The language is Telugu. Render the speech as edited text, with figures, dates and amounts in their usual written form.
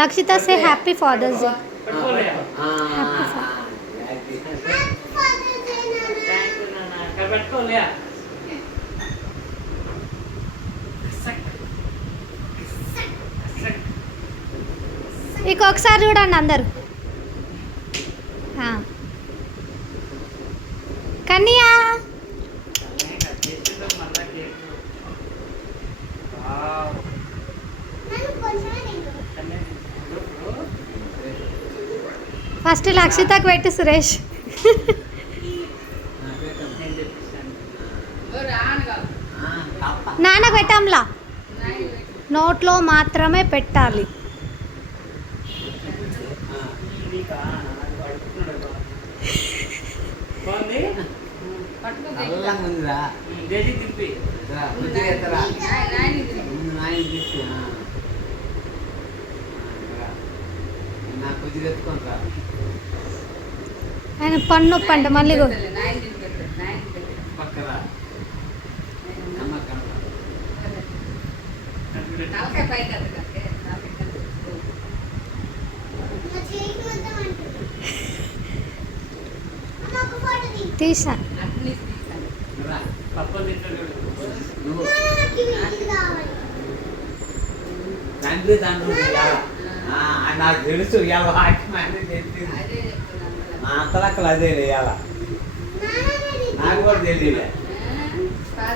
లక్షిత సే హ్యాపీ ఫాదర్స్ డే. ఇంకొకసారి చూడండి అందరు. కన్యా ఫస్ట్ లక్షితకు పెట్టి సురేష్. నాన్న పెట్టంలా, నోట్లో మాత్రమే పెట్టాలి. ఆయన పన్ను నొప్పి అంట మళ్ళీ. తీసా నాకు తెలుసు అంతలక్కలు అదే ఇవాళ నాకు కూడా తెలియలే.